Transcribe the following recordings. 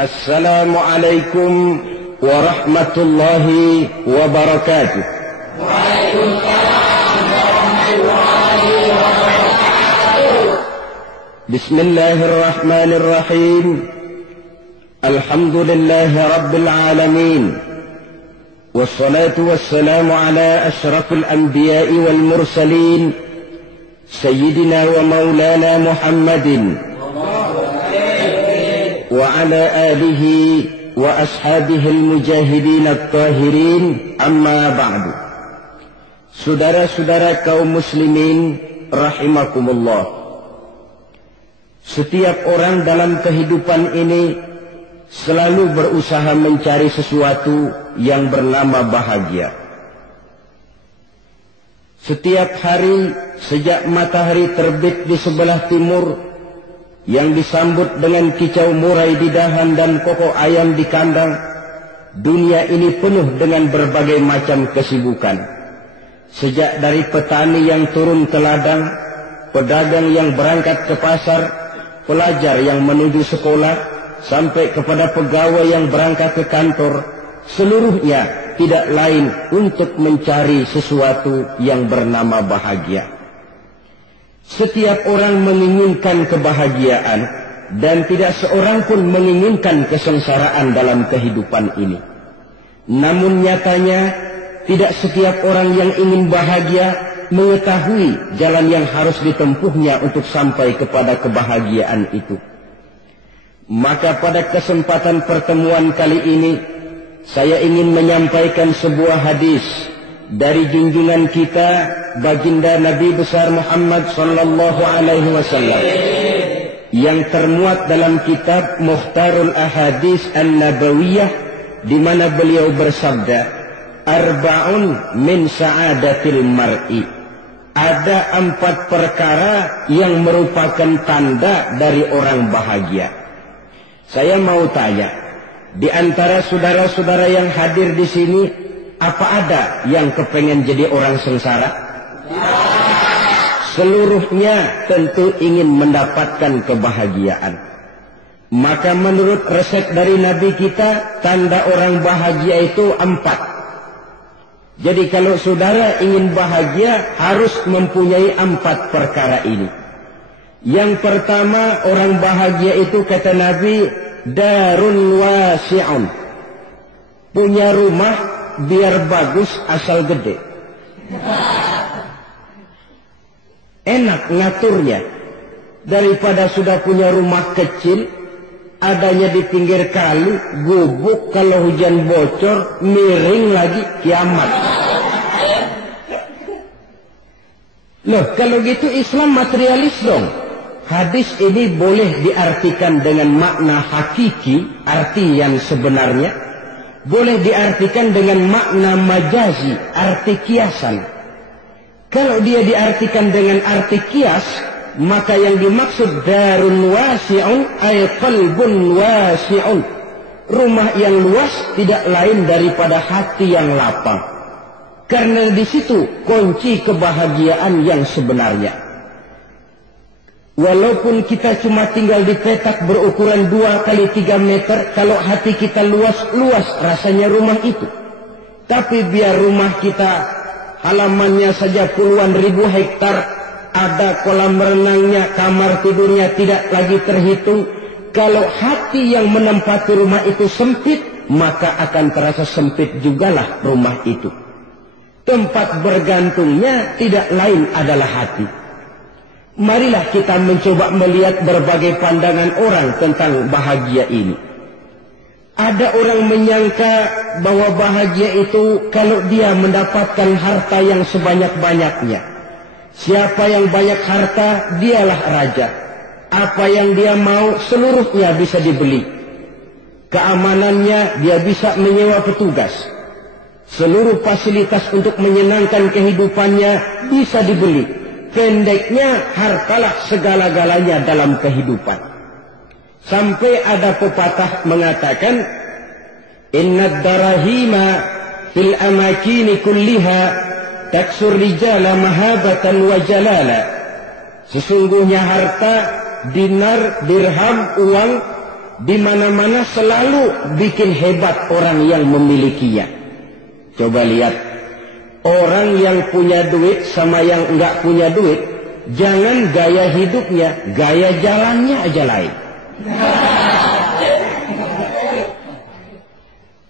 Assalamualaikum warahmatullahi wabarakatuh. Waalaikumsalam warahmatullahi wabarakatuh. Bismillahirrahmanirrahim. Alhamdulillahi rabbil alamin. Wassalatu wassalamu ala ashrafil anbiya'i wal mursalin. Sayyidina wa maulana Muhammadin وعلى آله وأصحابه المجاهدين الطاهرين أما بعد. Saudara-saudara kaum muslimin rahimakumullah. Setiap orang dalam kehidupan ini selalu berusaha mencari sesuatu yang bernama bahagia. Setiap hari sejak matahari terbit di sebelah timur, yang disambut dengan kicau murai di dahan dan kokok ayam di kandang, dunia ini penuh dengan berbagai macam kesibukan. Sejak dari petani yang turun ke ladang, pedagang yang berangkat ke pasar, pelajar yang menuju sekolah, sampai kepada pegawai yang berangkat ke kantor, seluruhnya tidak lain untuk mencari sesuatu yang bernama bahagia. Setiap orang menginginkan kebahagiaan dan tidak seorang pun menginginkan kesengsaraan dalam kehidupan ini. Namun nyatanya tidak setiap orang yang ingin bahagia mengetahui jalan yang harus ditempuhnya untuk sampai kepada kebahagiaan itu. Maka pada kesempatan pertemuan kali ini saya ingin menyampaikan sebuah hadis dari junjungan kita baginda Nabi besar Muhammad sallallahu alaihi wasallam yang termuat dalam kitab Mukhtarul Ahadits An-Nabawiyah, di mana beliau bersabda, arba'un min sa'adatil mar'i. Ada 4 perkara yang merupakan tanda dari orang bahagia. Saya mau tanya, di antara saudara-saudara yang hadir di sini, apa ada yang kepengen jadi orang sengsara? Seluruhnya tentu ingin mendapatkan kebahagiaan. Maka menurut resep dari Nabi kita, tanda orang bahagia itu 4. Jadi kalau saudara ingin bahagia, harus mempunyai 4 perkara ini. Yang pertama, orang bahagia itu kata Nabi, darun wasi'un. Punya rumah biar bagus asal gede. Enak ngaturnya. Daripada sudah punya rumah kecil, adanya di pinggir kali, gubuk, kalau hujan bocor, miring lagi, kiamat. Loh, kalau gitu Islam materialis dong. Hadis ini boleh diartikan dengan makna hakiki, arti yang sebenarnya. Boleh diartikan dengan makna majazi, arti kiasan. Kalau dia diartikan dengan arti kias, maka yang dimaksud darun wasi'un ay qalbun wasi'un. Rumah yang luas tidak lain daripada hati yang lapang. Karena di situ kunci kebahagiaan yang sebenarnya. Walaupun kita cuma tinggal di petak berukuran 2 kali 3 meter, kalau hati kita luas-luas rasanya rumah itu. Tapi biar rumah kita halamannya saja puluhan ribu hektar, ada kolam renangnya, kamar tidurnya tidak lagi terhitung. Kalau hati yang menempati rumah itu sempit, maka akan terasa sempit jugalah rumah itu. Tempat bergantungnya tidak lain adalah hati. Marilah kita mencoba melihat berbagai pandangan orang tentang bahagia ini. Ada orang menyangka bahwa bahagia itu kalau dia mendapatkan harta yang sebanyak-banyaknya. Siapa yang banyak harta, dialah raja. Apa yang dia mau, seluruhnya bisa dibeli. Keamanannya, dia bisa menyewa petugas. Seluruh fasilitas untuk menyenangkan kehidupannya bisa dibeli. Pendeknya, hartalah segala-galanya dalam kehidupan. Sampai ada pepatah mengatakan, innad darahima fil amakini kulliha taksur rijala mahabatan wa jalala. Sesungguhnya harta, dinar, dirham, uang di mana-mana selalu bikin hebat orang yang memilikinya. Coba lihat, orang yang punya duit sama yang enggak punya duit, jangan gaya hidupnya, gaya jalannya aja lain.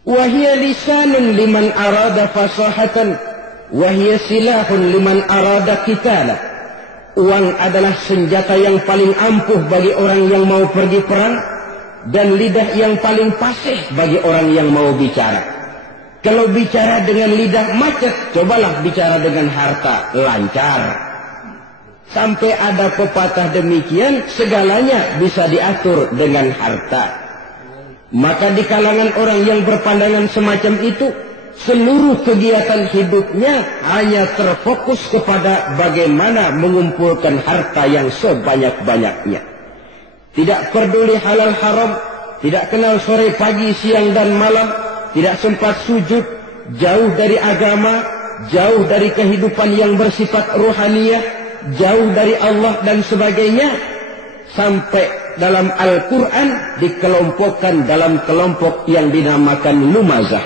Wahia lisanun liman arada fasahatan, wahia silahun liman arada qitala. Uang adalah senjata yang paling ampuh bagi orang yang mau pergi perang, dan lidah yang paling fasih bagi orang yang mau bicara. Kalau bicara dengan lidah macet, cobalah bicara dengan harta, lancar. Sampai ada pepatah demikian, segalanya bisa diatur dengan harta. Maka di kalangan orang yang berpandangan semacam itu, seluruh kegiatan hidupnya hanya terfokus kepada bagaimana mengumpulkan harta yang sebanyak-banyaknya. Tidak peduli halal haram, tidak kenal sore pagi siang dan malam, tidak sempat sujud, jauh dari agama, jauh dari kehidupan yang bersifat rohaniah, jauh dari Allah dan sebagainya. Sampai dalam Al-Quran dikelompokkan dalam kelompok yang dinamakan lumazah.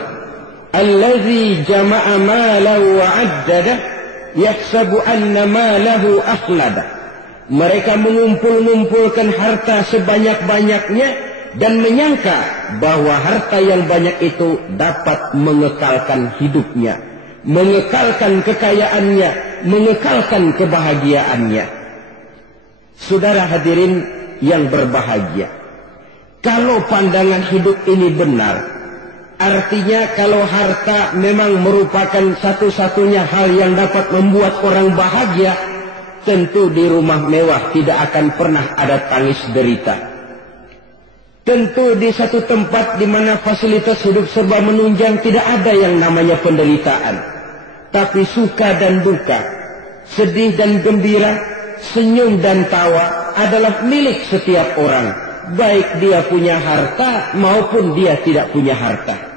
Allazi jama'a malahu wa'addadah yahsabu anna malahu akhlada. Mereka mengumpul-ngumpulkan harta sebanyak-banyaknya dan menyangka bahwa harta yang banyak itu dapat mengekalkan hidupnya, mengekalkan kekayaannya, mengekalkan kebahagiaannya. Saudara hadirin yang berbahagia, kalau pandangan hidup ini benar, artinya kalau harta memang merupakan satu-satunya hal yang dapat membuat orang bahagia, tentu di rumah mewah tidak akan pernah ada tangis derita. Tentu di satu tempat di mana fasilitas hidup serba menunjang tidak ada yang namanya penderitaan. Tapi suka dan duka, sedih dan gembira, senyum dan tawa adalah milik setiap orang, baik dia punya harta maupun dia tidak punya harta.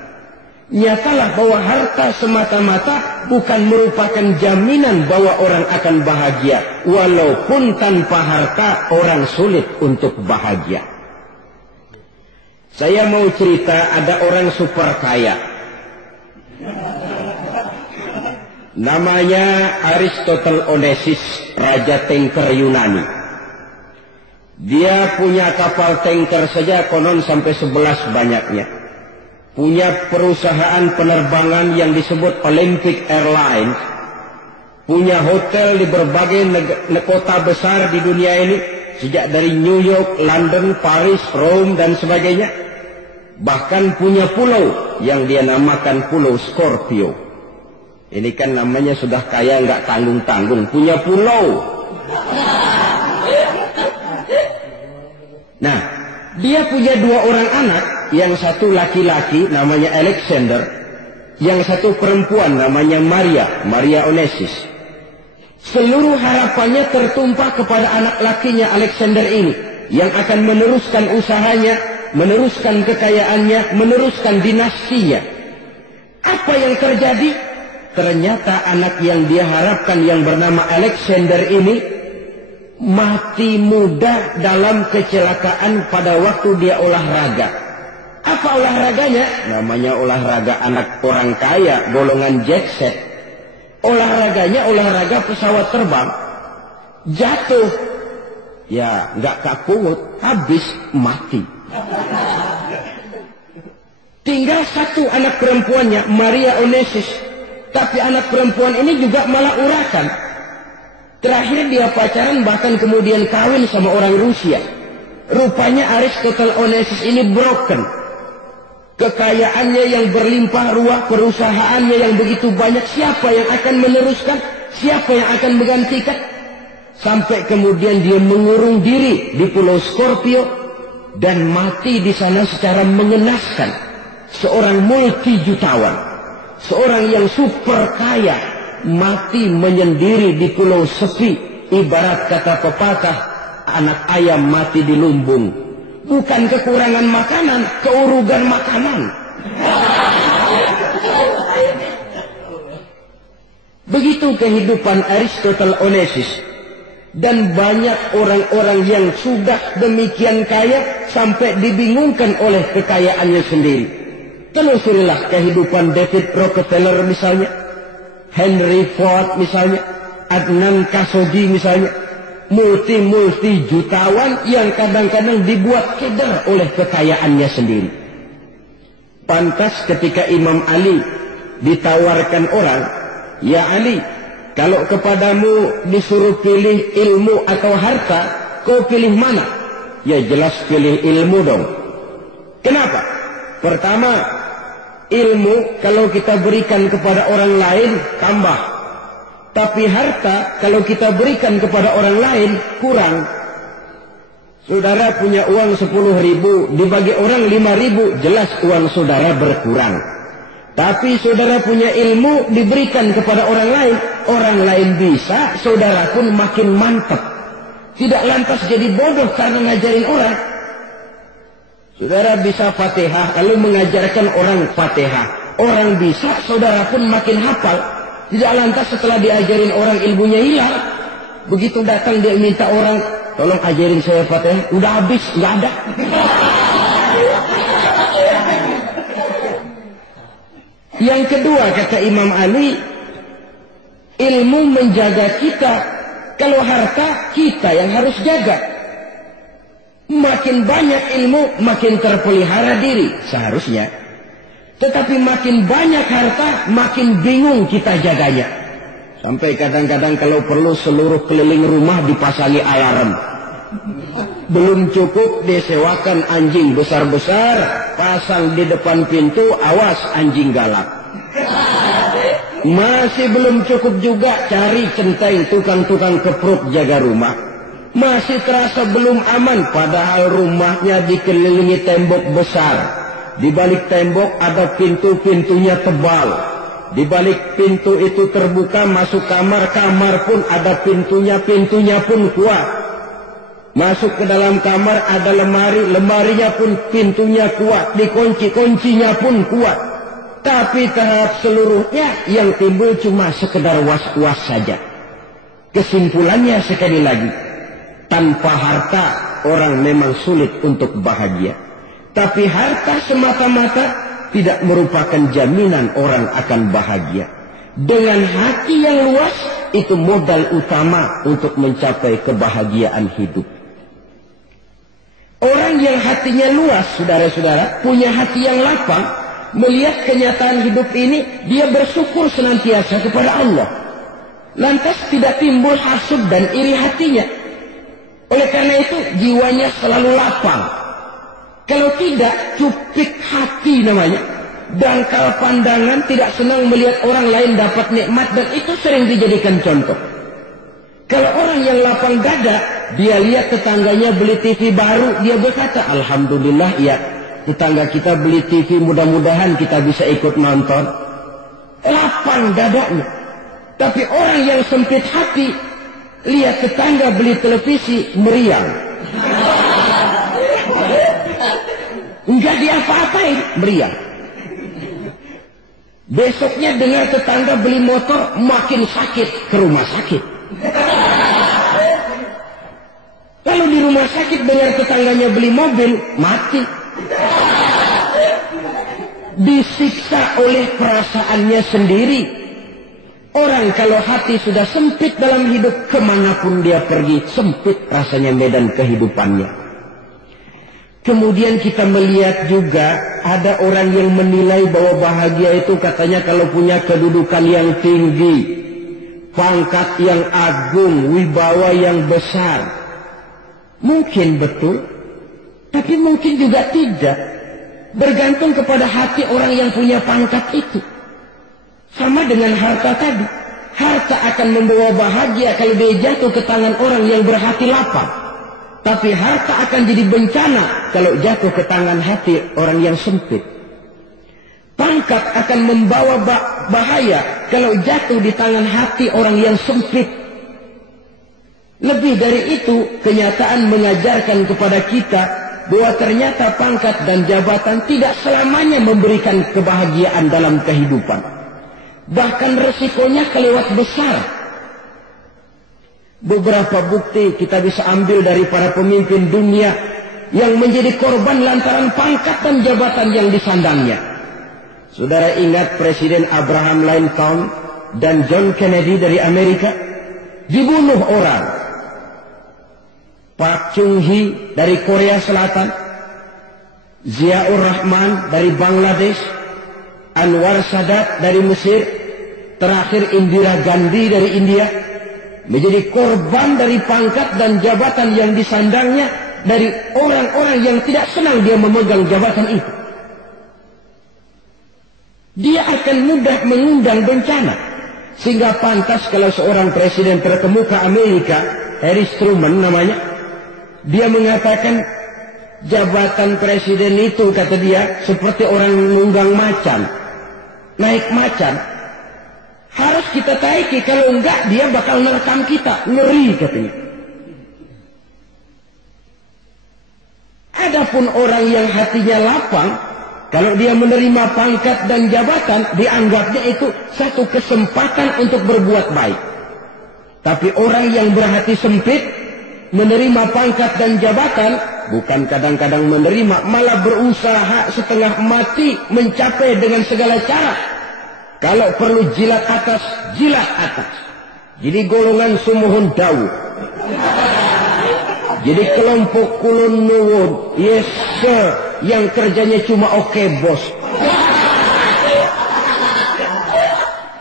Nyatalah bahwa harta semata-mata bukan merupakan jaminan bahwa orang akan bahagia, walaupun tanpa harta orang sulit untuk bahagia. Saya mau cerita, ada orang super kaya, namanya Aristotle Onassis, raja tanker Yunani. Dia punya kapal tanker saja konon sampai 11 banyaknya. Punya perusahaan penerbangan yang disebut Olympic Airlines. Punya hotel di berbagai kota besar di dunia ini, sejak dari New York, London, Paris, Rome dan sebagainya. Bahkan punya pulau yang dia namakan Pulau Scorpio. Ini kan namanya sudah kaya nggak tanggung-tanggung, punya pulau. Nah, dia punya 2 orang anak, yang satu laki-laki namanya Alexander, yang satu perempuan namanya Maria Onassis. Seluruh harapannya tertumpah kepada anak lakinya Alexander ini, yang akan meneruskan usahanya, meneruskan kekayaannya, meneruskan dinastinya. Apa yang terjadi? Ternyata anak yang dia harapkan yang bernama Alexander ini mati muda dalam kecelakaan pada waktu dia olahraga. Apa olahraganya? Namanya olahraga anak orang kaya, golongan jet set. Olahraganya olahraga pesawat terbang. Jatuh. Ya, nggak kapungut, habis mati. Tinggal satu anak perempuannya, Maria Onassis. Tapi anak perempuan ini juga malah urakan. Terakhir dia pacaran, bahkan kemudian kawin sama orang Rusia. Rupanya Aristotle Onassis ini broken. Kekayaannya yang berlimpah ruah, perusahaannya yang begitu banyak, siapa yang akan meneruskan? Siapa yang akan menggantikan? Sampai kemudian dia mengurung diri di Pulau Scorpio dan mati di sana secara mengenaskan. Seorang multi-jutawan, seorang yang super kaya, mati menyendiri di pulau sepi. Ibarat kata pepatah, anak ayam mati di lumbung. Bukan kekurangan makanan, keurugan makanan. Begitu kehidupan Aristotle Onassis. Dan banyak orang-orang yang sudah demikian kaya sampai dibingungkan oleh kekayaannya sendiri. Telusurilah kehidupan David Rockefeller misalnya, Henry Ford misalnya, Adnan Khashoggi misalnya, multi jutawan yang kadang-kadang dibuat keder oleh kekayaannya sendiri. Pantas ketika Imam Ali ditawarkan orang, ya Ali, kalau kepadamu disuruh pilih ilmu atau harta, kau pilih mana? Ya jelas pilih ilmu dong. Kenapa? Pertama, ilmu kalau kita berikan kepada orang lain tambah. Tapi harta kalau kita berikan kepada orang lain kurang. Saudara punya uang 10.000, dibagi orang 5.000, jelas uang saudara berkurang. Tapi saudara punya ilmu diberikan kepada orang lain bisa, saudara pun makin mantap. Tidak lantas jadi bodoh karena ngajarin orang. Saudara bisa Fatihah, lalu mengajarkan orang Fatihah. Orang bisa, saudara pun makin hafal. Tidak lantas setelah diajarin orang ilmunya hilang. Begitu datang dia minta orang, tolong ajarin saya Fatihah. Udah habis, nggak ada. Yang kedua kata Imam Ali, ilmu menjaga kita. Kalau harta kita yang harus jaga. Makin banyak ilmu makin terpelihara diri seharusnya. Tetapi makin banyak harta makin bingung kita jaganya. Sampai kadang-kadang kalau perlu seluruh keliling rumah dipasangi alarm. Belum cukup disewakan anjing besar-besar, pasang di depan pintu, awas anjing galak. Masih belum cukup juga cari centeng tukang-tukang kepruk jaga rumah. Masih terasa belum aman, padahal rumahnya dikelilingi tembok besar. Di balik tembok ada pintu-pintunya tebal. Di balik pintu itu terbuka masuk kamar, kamar pun ada pintunya, pintunya pun kuat. Masuk ke dalam kamar ada lemari, lemarinya pun pintunya kuat, dikunci, kuncinya pun kuat. Tapi terhadap seluruhnya yang timbul cuma sekedar was-was saja. Kesimpulannya sekali lagi, tanpa harta orang memang sulit untuk bahagia. Tapi harta semata-mata tidak merupakan jaminan orang akan bahagia. Dengan hati yang luas, itu modal utama untuk mencapai kebahagiaan hidup. Orang yang hatinya luas, saudara-saudara, punya hati yang lapang, melihat kenyataan hidup ini, dia bersyukur senantiasa kepada Allah. Lantas tidak timbul hasud dan iri hatinya. Oleh karena itu, jiwanya selalu lapang. Kalau tidak, cupik hati namanya. Dangkal pandangan, tidak senang melihat orang lain dapat nikmat, dan itu sering dijadikan contoh. Kalau orang yang lapang dada, dia lihat tetangganya beli TV baru, dia berkata, Alhamdulillah ya, tetangga kita beli TV, mudah-mudahan kita bisa ikut nonton. Lapang dadanya. Tapi orang yang sempit hati, lihat tetangga beli televisi, meriang. Enggak diapa-apain, meriang. Besoknya dengar tetangga beli motor, makin sakit, ke rumah sakit. Kalau di rumah sakit dengar tetangganya beli mobil, mati. Disiksa oleh perasaannya sendiri. Orang kalau hati sudah sempit dalam hidup, kemanapun dia pergi, sempit rasanya medan kehidupannya. Kemudian kita melihat juga ada orang yang menilai bahwa bahagia itu katanya kalau punya kedudukan yang tinggi, pangkat yang agung, wibawa yang besar. Mungkin betul, tapi mungkin juga tidak. Bergantung kepada hati orang yang punya pangkat itu. Sama dengan harta tadi. Harta akan membawa bahagia kalau dia jatuh ke tangan orang yang berhati lapang. Tapi harta akan jadi bencana kalau jatuh ke tangan hati orang yang sempit. Pangkat akan membawa bahaya kalau jatuh di tangan hati orang yang sempit. Lebih dari itu, kenyataan mengajarkan kepada kita bahwa ternyata pangkat dan jabatan tidak selamanya memberikan kebahagiaan dalam kehidupan. Bahkan resikonya kelewat besar. Beberapa bukti kita bisa ambil dari para pemimpin dunia yang menjadi korban lantaran pangkat dan jabatan yang disandangnya. Saudara ingat Presiden Abraham Lincoln dan John Kennedy dari Amerika dibunuh orang. Park Chung-hee dari Korea Selatan, Ziaur Rahman dari Bangladesh, Anwar Sadat dari Mesir, terakhir Indira Gandhi dari India, menjadi korban dari pangkat dan jabatan yang disandangnya dari orang-orang yang tidak senang dia memegang jabatan itu. Dia akan mudah mengundang bencana. Sehingga pantas kalau seorang presiden terkemuka Amerika, Harry Truman namanya, dia mengatakan jabatan presiden itu, kata dia, seperti orang menunggang macan. Naik macan harus kita taiki, kalau enggak dia bakal merekam kita. Ngeri, katanya. Adapun orang yang hatinya lapang, kalau dia menerima pangkat dan jabatan, dianggapnya itu satu kesempatan untuk berbuat baik. Tapi orang yang berhati sempit, menerima pangkat dan jabatan, bukan kadang-kadang menerima, malah berusaha setengah mati mencapai dengan segala cara. Kalau perlu jilat atas, jilat atas. Jadi golongan sumuhun dawu. Jadi kelompok kulon nuwun, yes sir, yang kerjanya cuma oke bos.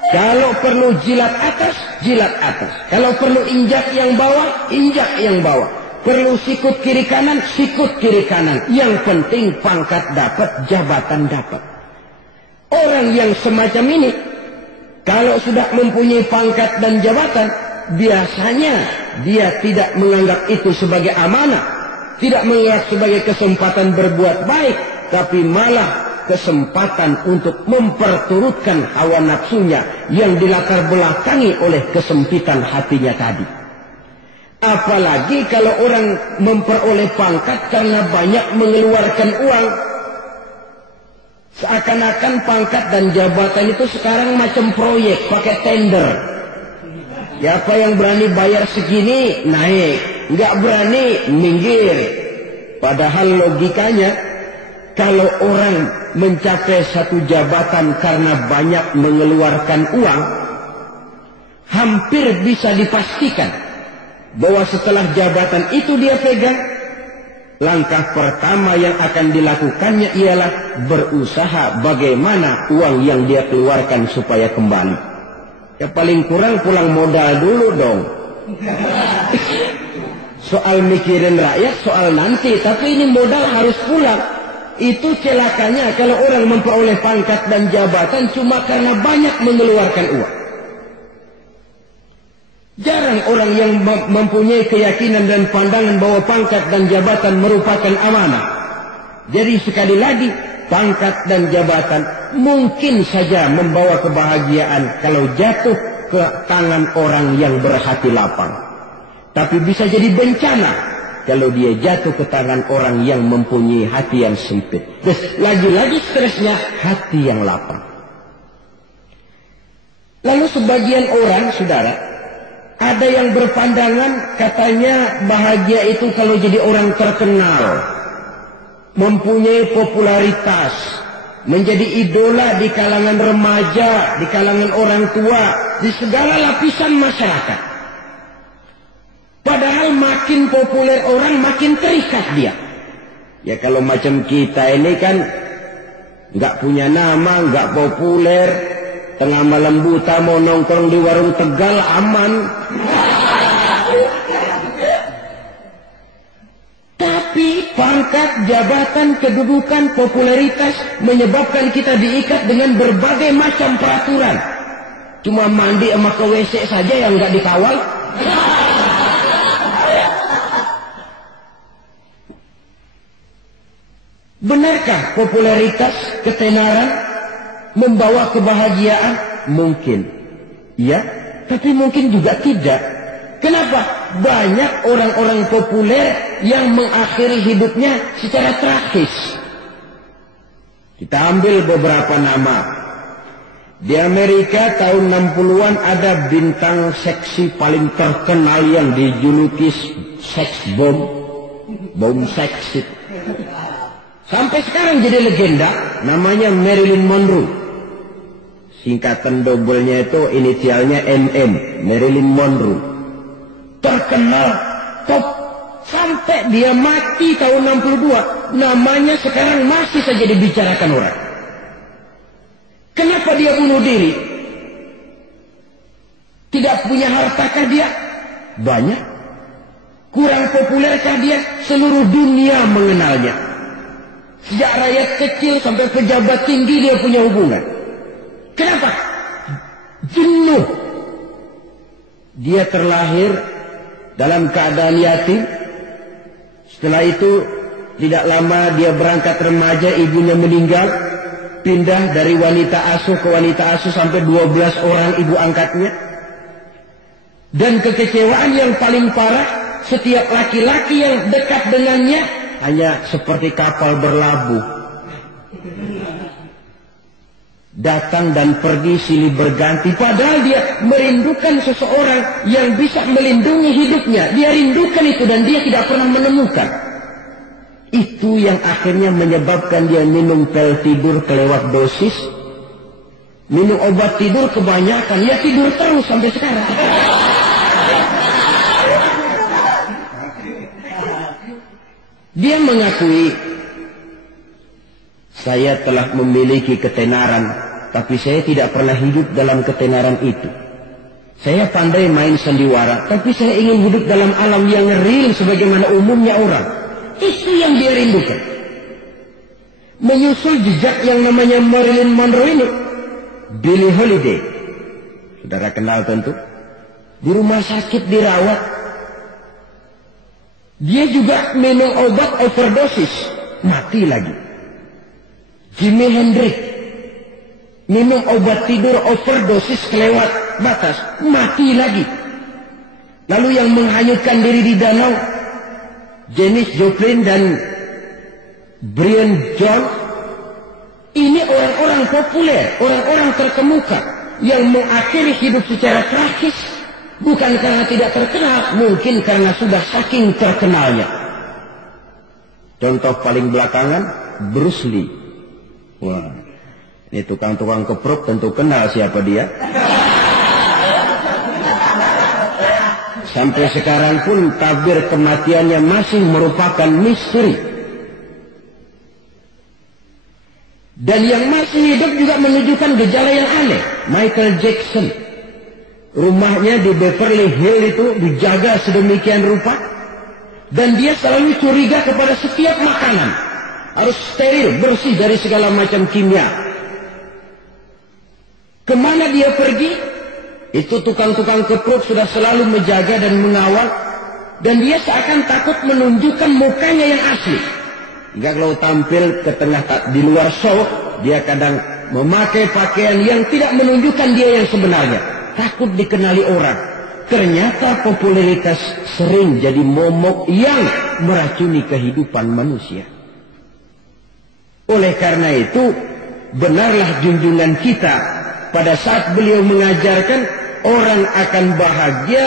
Kalau perlu jilat atas, jilat atas. Kalau perlu injak yang bawah, injak yang bawah. Perlu sikut kiri kanan, sikut kiri kanan. Yang penting pangkat dapat, jabatan dapat. Orang yang semacam ini, kalau sudah mempunyai pangkat dan jabatan, biasanya dia tidak menganggap itu sebagai amanah, tidak menganggap sebagai kesempatan berbuat baik, tapi malah kesempatan untuk memperturutkan hawa nafsunya yang dilatar belakangi oleh kesempitan hatinya tadi. Apalagi kalau orang memperoleh pangkat karena banyak mengeluarkan uang, seakan-akan pangkat dan jabatan itu sekarang macam proyek, pakai tender. Siapa yang berani bayar segini, naik. Nggak berani, minggir. Padahal logikanya, kalau orang mencapai satu jabatan karena banyak mengeluarkan uang, hampir bisa dipastikan bahwa setelah jabatan itu dia pegang, langkah pertama yang akan dilakukannya ialah berusaha bagaimana uang yang dia keluarkan supaya kembali. Ya paling kurang pulang modal dulu dong. Soal mikirin rakyat, soal nanti. Tapi ini modal harus pulang. Itu celakanya kalau orang memperoleh pangkat dan jabatan cuma karena banyak mengeluarkan uang. Jarang orang yang mempunyai keyakinan dan pandangan bahwa pangkat dan jabatan merupakan amanah. Jadi sekali lagi, pangkat dan jabatan mungkin saja membawa kebahagiaan kalau jatuh ke tangan orang yang berhati lapang. Tapi bisa jadi bencana kalau dia jatuh ke tangan orang yang mempunyai hati yang sempit. Terus lagi-lagi stresnya hati yang lapang. Lalu sebagian orang, saudara, ada yang berpandangan katanya bahagia itu kalau jadi orang terkenal, mempunyai popularitas, menjadi idola di kalangan remaja, di kalangan orang tua, di segala lapisan masyarakat. Padahal makin populer orang, makin terikat dia. Ya kalau macam kita ini kan nggak punya nama, nggak populer, tengah malam buta mau nongkrong di warung Tegal aman. Tapi pangkat, jabatan, kedudukan, popularitas menyebabkan kita diikat dengan berbagai macam peraturan. Cuma mandi sama ke WC saja yang nggak dikawal. Benarkah popularitas, ketenaran membawa kebahagiaan? Mungkin. Ya, tapi mungkin juga tidak. Kenapa? Banyak orang-orang populer yang mengakhiri hidupnya secara tragis. Kita ambil beberapa nama. Di Amerika tahun 60-an ada bintang seksi paling terkenal yang dijuluki seks bom. Bom seks. Sampai sekarang jadi legenda, namanya Marilyn Monroe. Singkatan dobelnya itu inisialnya MM, Marilyn Monroe. Terkenal, top, sampai dia mati tahun 62. Namanya sekarang masih saja dibicarakan orang. Kenapa dia bunuh diri? Tidak punya hartakah dia? Banyak. Kurang populerkah dia? Seluruh dunia mengenalnya. Sejak rakyat kecil sampai pejabat tinggi dia punya hubungan. Kenapa? Jenuh. Dia terlahir dalam keadaan yatim. Setelah itu tidak lama dia berangkat remaja, ibunya meninggal. Pindah dari wanita asuh ke wanita asuh sampai 12 orang ibu angkatnya. Dan kekecewaan yang paling parah, setiap laki-laki yang dekat dengannya hanya seperti kapal berlabuh. Datang dan pergi silih berganti. Padahal dia merindukan seseorang yang bisa melindungi hidupnya. Dia rindukan itu dan dia tidak pernah menemukan. Itu yang akhirnya menyebabkan dia minum pil tidur kelewat dosis. Minum obat tidur kebanyakan. Ya tidur terus sampai sekarang. Dia mengakui, saya telah memiliki ketenaran, tapi saya tidak pernah hidup dalam ketenaran itu. Saya pandai main sandiwara, tapi saya ingin hidup dalam alam yang real sebagaimana umumnya orang. Itu yang dia rindukan. Menyusul jejak yang namanya Marilyn Monroe ini, Billie Holiday, saudara kenal tentu, di rumah sakit dirawat. Dia juga minum obat overdosis, mati lagi. Jimi Hendrix minum obat tidur overdosis kelewat batas, mati lagi. Lalu yang menghanyutkan diri di danau, Janis Joplin dan Brian Jones. Ini orang-orang populer, orang-orang terkemuka yang mengakhiri hidup secara tragis. Bukan karena tidak terkenal, mungkin karena sudah saking terkenalnya. Contoh paling belakangan, Bruce Lee. Wah, ini tukang-tukang keprok tentu kenal siapa dia. Sampai sekarang pun tabir kematiannya masih merupakan misteri. Dan yang masih hidup juga menunjukkan gejala yang aneh. Michael Jackson, rumahnya di Beverly Hills itu dijaga sedemikian rupa. Dan dia selalu curiga kepada setiap makanan. Harus steril, bersih dari segala macam kimia. Kemana dia pergi? Itu tukang-tukang keprok sudah selalu menjaga dan mengawal. Dan dia seakan takut menunjukkan mukanya yang asli. Hingga kalau tampil ke tengah di luar show, dia kadang memakai pakaian yang tidak menunjukkan dia yang sebenarnya. Takut dikenali orang. Ternyata popularitas sering jadi momok yang meracuni kehidupan manusia. Oleh karena itu, benarlah junjungan kita pada saat beliau mengajarkan orang akan bahagia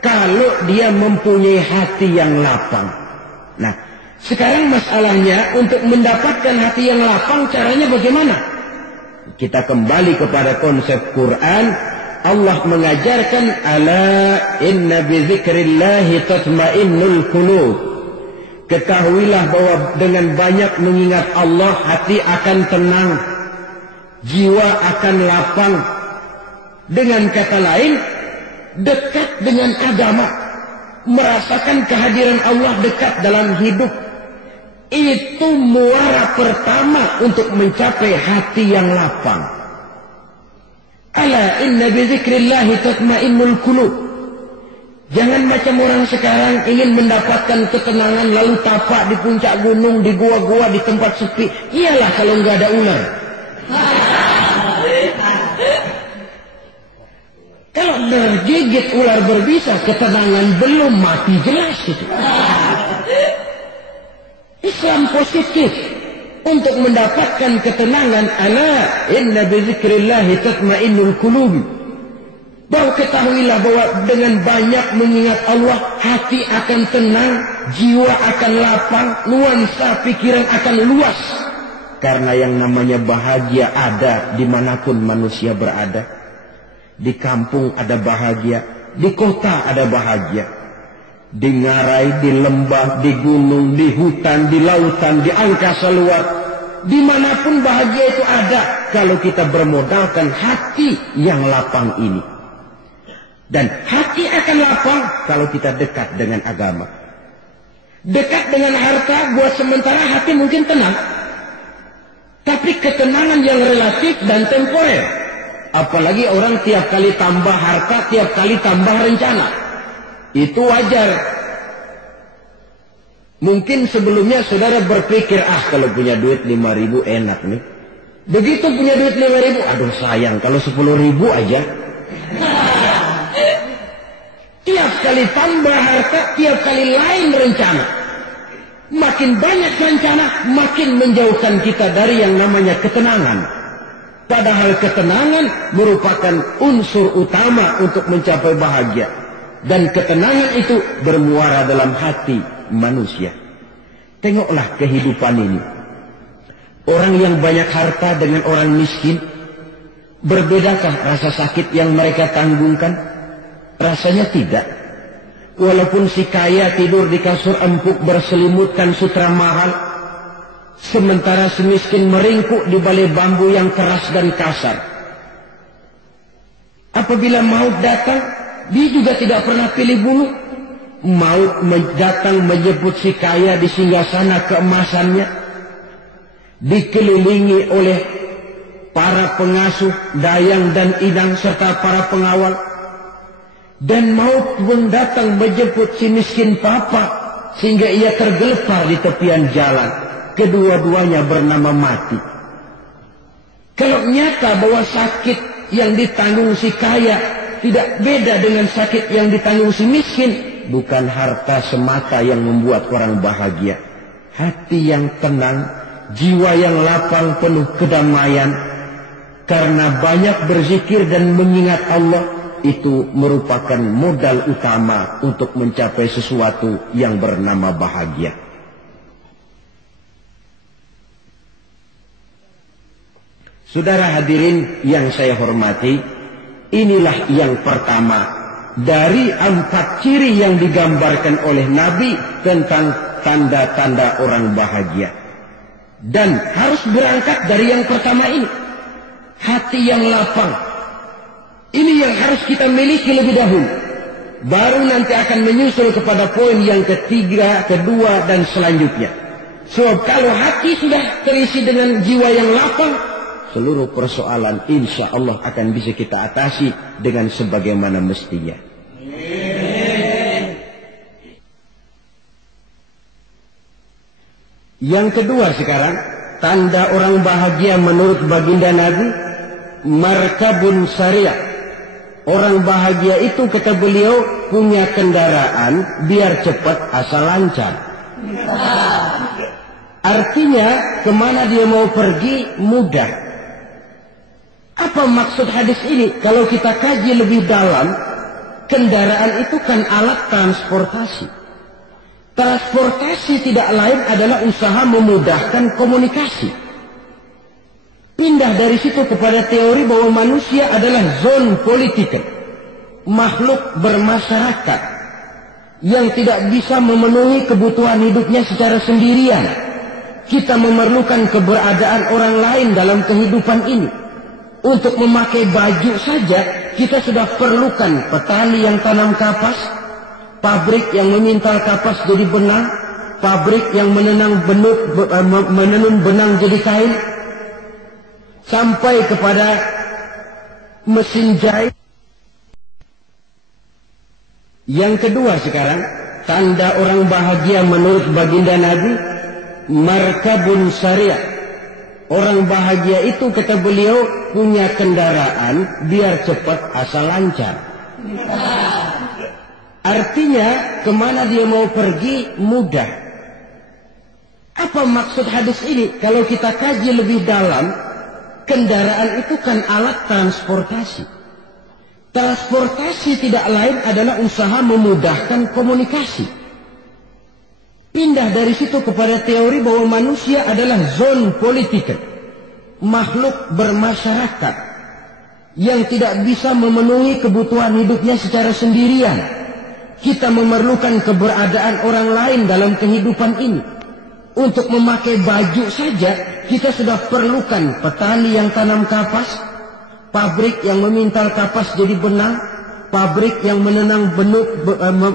kalau dia mempunyai hati yang lapang. Nah, sekarang masalahnya untuk mendapatkan hati yang lapang caranya bagaimana? Kita kembali kepada konsep Quran. Allah mengajarkan, ala inna bizikrillahi tatmainnul qulub. Ketahuilah bahwa dengan banyak mengingat Allah, hati akan tenang, jiwa akan lapang. Dengan kata lain, dekat dengan agama, merasakan kehadiran Allah dekat dalam hidup. Itu muara pertama untuk mencapai hati yang lapang. Ala inna bizikrillahi tatmainnul qulub. Jangan macam orang sekarang ingin mendapatkan ketenangan lalu tapak di puncak gunung, di gua-gua, di tempat sepi. Iyalah kalau nggak ada ular. Kalau tergigit ular berbisa, ketenangan belum, mati jelas itu. Islam positif. untuk mendapatkan ketenangan. Ala inna bizikrillahi tatma'innul qulub. Bahwa ketahuilah bahwa dengan banyak mengingat Allah, hati akan tenang, jiwa akan lapang, nuansa pikiran akan luas. Karena yang namanya bahagia ada dimanapun manusia berada. Di kampung ada bahagia, di kota ada bahagia. Di ngarai, di lembah, di gunung, di hutan, di lautan, di angkasa luar. Dimanapun bahagia itu ada kalau kita bermodalkan hati yang lapang ini. Dan hati akan lapang kalau kita dekat dengan agama. Dekat dengan harta buat sementara hati mungkin tenang. Tapi ketenangan yang relatif dan temporer. Apalagi orang tiap kali tambah harta, tiap kali tambah rencana. Itu wajar. Mungkin sebelumnya saudara berpikir, kalau punya duit 5.000 enak nih. Begitu punya duit 5.000, aduh sayang kalau 10.000 aja. Tiap kali tambah harta, tiap kali lain rencana. Makin banyak rencana, makin menjauhkan kita dari yang namanya ketenangan. Padahal ketenangan merupakan unsur utama untuk mencapai bahagia. Dan ketenangan itu bermuara dalam hati manusia. Tengoklah kehidupan ini. Orang yang banyak harta dengan orang miskin, berbedakah rasa sakit yang mereka tanggungkan? Rasanya tidak. Walaupun si kaya tidur di kasur empuk berselimutkan sutra mahal, sementara si miskin meringkuk di balai bambu yang keras dan kasar. Apabila maut datang, dia juga tidak pernah pilih bulu. Maut datang menyebut si kaya di singgasana keemasannya, dikelilingi oleh para pengasuh, dayang dan idang serta para pengawal. Dan maut pun datang menjemput si miskin papa sehingga ia tergelepar di tepian jalan. Kedua-duanya bernama mati. Kalau nyata bahwa sakit yang ditanggung si kaya tidak beda dengan sakit yang ditanggung si miskin, bukan harta semata yang membuat orang bahagia. Hati yang tenang, jiwa yang lapang penuh kedamaian. Karena banyak berzikir dan mengingat Allah, itu merupakan modal utama untuk mencapai sesuatu yang bernama bahagia. Saudara hadirin yang saya hormati, inilah yang pertama dari 4 ciri yang digambarkan oleh Nabi tentang tanda-tanda orang bahagia. Dan harus berangkat dari yang pertama ini, hati yang lapang. Ini yang harus kita miliki lebih dahulu. Baru nanti akan menyusul kepada poin yang ketiga, kedua, dan selanjutnya. Sebab kalau hati sudah terisi dengan jiwa yang lapang, seluruh persoalan insya Allah akan bisa kita atasi dengan sebagaimana mestinya. Yang kedua sekarang, tanda orang bahagia menurut baginda Nabi, markabun syariah. Orang bahagia itu, kata beliau, punya kendaraan biar cepat asal lancar. Artinya kemana dia mau pergi mudah. Apa maksud hadis ini? Kalau kita kaji lebih dalam, kendaraan itu kan alat transportasi. Transportasi tidak lain adalah usaha memudahkan komunikasi. Pindah dari situ kepada teori bahwa manusia adalah zon politik, makhluk bermasyarakat yang tidak bisa memenuhi kebutuhan hidupnya secara sendirian. Kita memerlukan keberadaan orang lain dalam kehidupan ini. Untuk memakai baju saja kita sudah perlukan petani yang tanam kapas, pabrik yang memintal kapas jadi benang, pabrik yang menenun benang jadi kain, sampai kepada mesin jahit. Yang kedua sekarang, tanda orang bahagia menurut baginda Nabi, markabun syariah. Orang bahagia itu, kata beliau, punya kendaraan biar cepat asal lancar. Artinya kemana dia mau pergi mudah. Apa maksud hadis ini? Kalau kita kaji lebih dalam, kendaraan itu kan alat transportasi. Transportasi tidak lain adalah usaha memudahkan komunikasi. Pindah dari situ kepada teori bahwa manusia adalah zon politik, makhluk bermasyarakat yang tidak bisa memenuhi kebutuhan hidupnya secara sendirian. Kita memerlukan keberadaan orang lain dalam kehidupan ini. Untuk memakai baju saja kita sudah perlukan petani yang tanam kapas, pabrik yang memintal kapas jadi benang, pabrik yang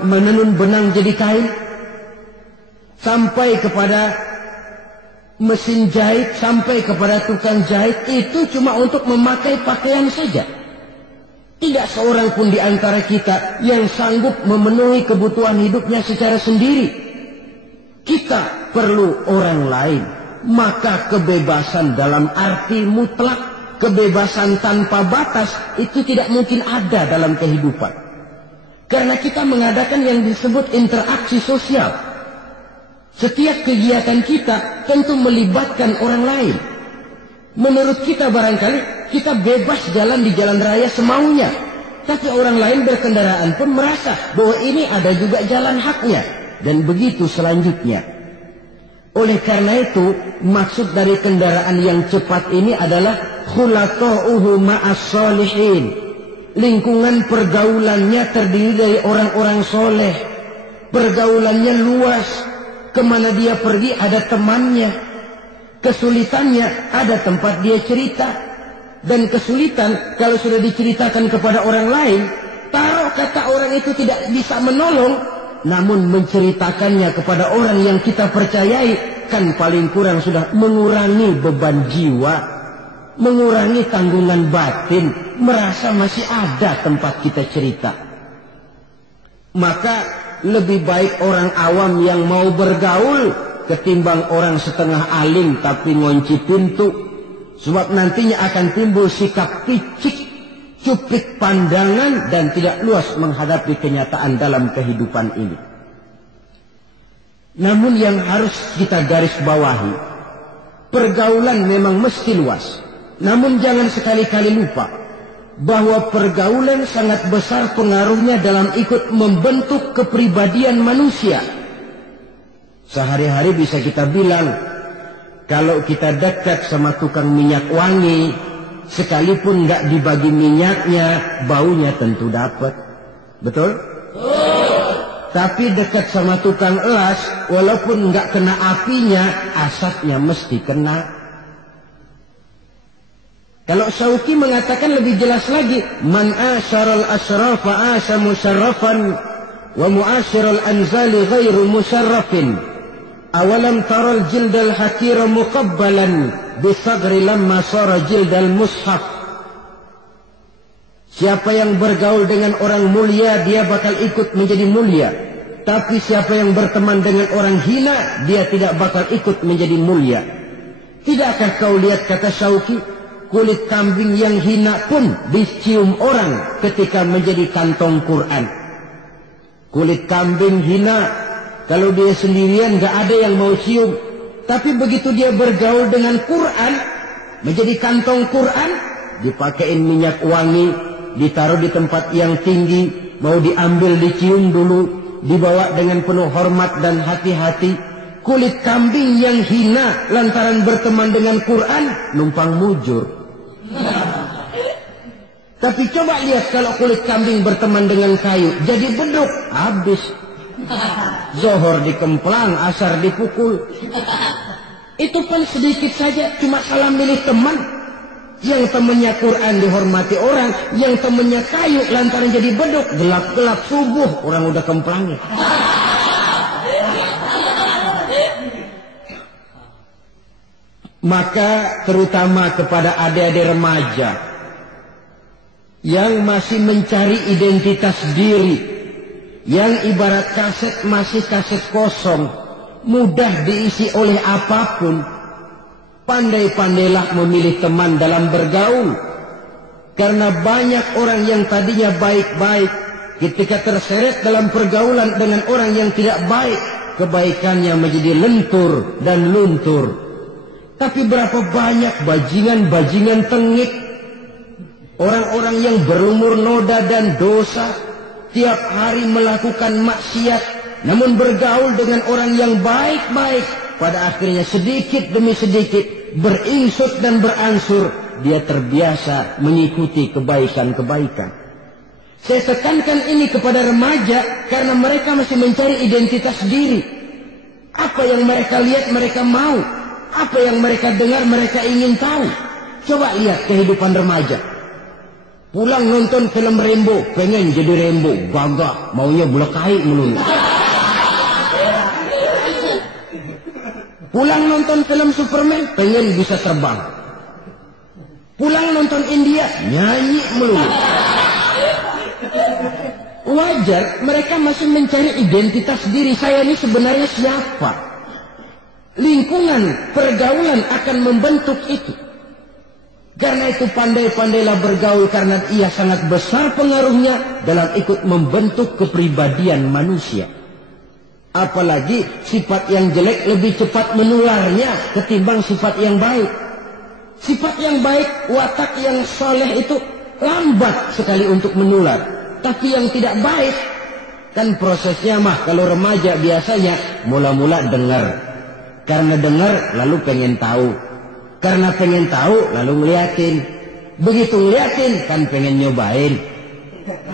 menenun benang jadi kain, sampai kepada mesin jahit, sampai kepada tukang jahit. Itu cuma untuk memakai pakaian saja. Tidak seorang pun di antara kita yang sanggup memenuhi kebutuhan hidupnya secara sendiri. Kita perlu orang lain. Maka kebebasan dalam arti mutlak, kebebasan tanpa batas, itu tidak mungkin ada dalam kehidupan. Karena kita mengadakan yang disebut interaksi sosial. Setiap kegiatan kita tentu melibatkan orang lain. Menurut kita barangkali kita bebas jalan di jalan raya semaunya, tapi orang lain berkendaraan pun merasa bahwa ini ada juga jalan haknya. Dan begitu selanjutnya. Oleh karena itu, maksud dari kendaraan yang cepat ini adalah khulaqa'uhu ma'as solihin. Lingkungan pergaulannya terdiri dari orang-orang soleh. Pergaulannya luas. Kemana dia pergi ada temannya. Kesulitannya ada tempat dia cerita. Dan kesulitan kalau sudah diceritakan kepada orang lain, taruh kata orang itu tidak bisa menolong, namun menceritakannya kepada orang yang kita percayai, kan paling kurang sudah mengurangi beban jiwa, mengurangi tanggungan batin, merasa masih ada tempat kita cerita. Maka lebih baik orang awam yang mau bergaul ketimbang orang setengah alim tapi ngunci pintu. Sebab nantinya akan timbul sikap picik, cuplik pandangan, dan tidak luas menghadapi kenyataan dalam kehidupan ini. Namun yang harus kita garis bawahi, pergaulan memang mesti luas. Namun jangan sekali-kali lupa bahwa pergaulan sangat besar pengaruhnya dalam ikut membentuk kepribadian manusia. Sehari-hari bisa kita bilang, kalau kita dekat sama tukang minyak wangi, sekalipun nggak dibagi minyaknya, baunya tentu dapat. Betul? Tapi dekat sama tukang elas, walaupun nggak kena apinya, asapnya mesti kena. Kalau Syauqi mengatakan lebih jelas lagi, man asyaral asrafa asa musarrafan wa muasyiral anzali ghairu musarrafin. Awalam taral jildal hakira muqabbalan bisagri lamma sara jildal mushaf. Siapa yang bergaul dengan orang mulia, dia bakal ikut menjadi mulia. Tapi siapa yang berteman dengan orang hina, dia tidak bakal ikut menjadi mulia. Tidakkah kau lihat, kata Syauqi, kulit kambing yang hina pun dicium orang ketika menjadi kantong Quran. Kulit kambing hina, kalau dia sendirian gak ada yang mau cium. Tapi begitu dia bergaul dengan Quran, menjadi kantong Quran, dipakein minyak wangi, ditaruh di tempat yang tinggi, mau diambil dicium dulu, dibawa dengan penuh hormat dan hati-hati. Kulit kambing yang hina lantaran berteman dengan Quran, numpang mujur. Tapi coba lihat kalau kulit kambing berteman dengan kayu, jadi beduk, habis. Zohor dikemplang, asar dipukul. Itu pun sedikit saja, cuma salah milih teman. Yang temannya Quran dihormati orang, yang temannya kayu lantaran jadi beduk, gelap-gelap subuh orang udah kemplangnya. Maka terutama kepada adik-adik remaja yang masih mencari identitas diri, yang ibarat kaset masih kaset kosong, mudah diisi oleh apapun, pandai-pandailah memilih teman dalam bergaul. Karena banyak orang yang tadinya baik-baik, ketika terseret dalam pergaulan dengan orang yang tidak baik, kebaikannya menjadi lentur dan luntur. Tapi berapa banyak bajingan-bajingan tengik, orang-orang yang berumur noda dan dosa, tiap hari melakukan maksiat, namun bergaul dengan orang yang baik-baik. Pada akhirnya sedikit demi sedikit beringsut dan beransur, dia terbiasa mengikuti kebaikan-kebaikan. Saya tekankan ini kepada remaja karena mereka masih mencari identitas diri. Apa yang mereka lihat mereka mau, apa yang mereka dengar mereka ingin tahu. Coba lihat kehidupan remaja. Pulang nonton film Rambo, pengen jadi Rambo, gagah, maunya belekai melulu. Pulang nonton film Superman, pengen bisa terbang. Pulang nonton India, nyanyi melulu. Wajar, mereka masih mencari identitas diri. Saya ini sebenarnya siapa? Lingkungan, pergaulan akan membentuk itu. Karena itu pandai-pandailah bergaul, karena ia sangat besar pengaruhnya dalam ikut membentuk kepribadian manusia. Apalagi sifat yang jelek lebih cepat menularnya ketimbang sifat yang baik. Sifat yang baik, watak yang soleh itu lambat sekali untuk menular. Tapi yang tidak baik, kan prosesnya mah kalau remaja biasanya mula-mula dengar. Karena dengar lalu pengen tahu. Karena pengen tahu lalu ngeliatin. Begitu ngeliatin kan pengen nyobain.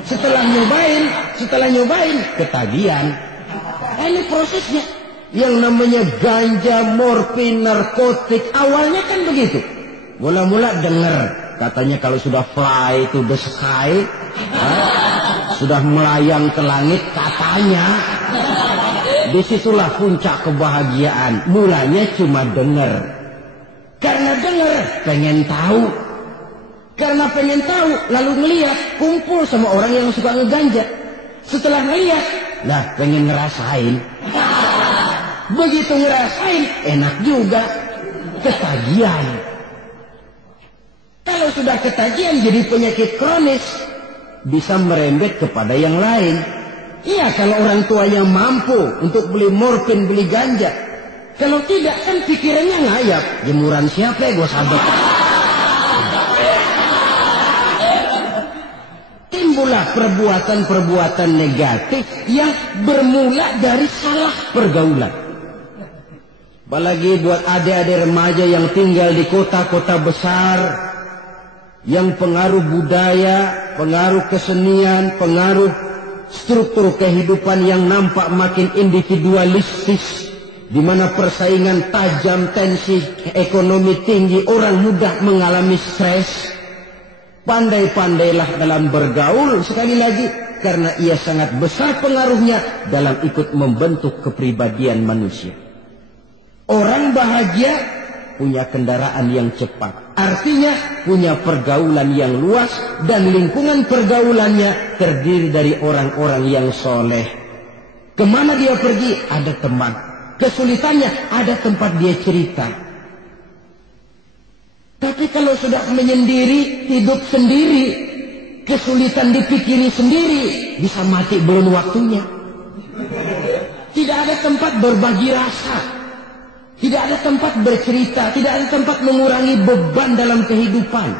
Setelah nyobain ketagihan. Nah, ini prosesnya. Yang namanya ganja, morfin, narkotik awalnya kan begitu. Mula-mula dengar. Katanya kalau sudah fly to the sky, sudah melayang ke langit katanya, disitulah puncak kebahagiaan. Mulanya cuma dengar. Karena dengar pengen tahu. Karena pengen tahu lalu ngeliat, kumpul sama orang yang suka ngeganja. Setelah ngeliat, lah pengen ngerasain. Begitu ngerasain enak juga, ketagihan. Kalau sudah ketagihan jadi penyakit kronis, bisa merembet kepada yang lain. Iya, kalau orang tuanya mampu untuk beli morfin, beli ganja. Kalau tidak kan pikirannya ngayap. Jemuran siapa ya gue sabet. Timbullah perbuatan-perbuatan negatif yang bermula dari salah pergaulan. Apalagi buat adik-adik remaja yang tinggal di kota-kota besar, yang pengaruh budaya, pengaruh kesenian, pengaruh struktur kehidupan yang nampak makin individualistis, di mana persaingan tajam, tensi ekonomi tinggi, orang mudah mengalami stres. Pandai-pandailah dalam bergaul, sekali lagi, karena ia sangat besar pengaruhnya dalam ikut membentuk kepribadian manusia. Orang bahagia punya kendaraan yang cepat. Artinya punya pergaulan yang luas dan lingkungan pergaulannya terdiri dari orang-orang yang soleh. Kemana dia pergi? Ada teman. Kesulitannya ada tempat dia cerita. Tapi kalau sudah menyendiri, hidup sendiri, kesulitan dipikiri sendiri, bisa mati belum waktunya. Tidak ada tempat berbagi rasa. Tidak ada tempat bercerita, tidak ada tempat mengurangi beban dalam kehidupan.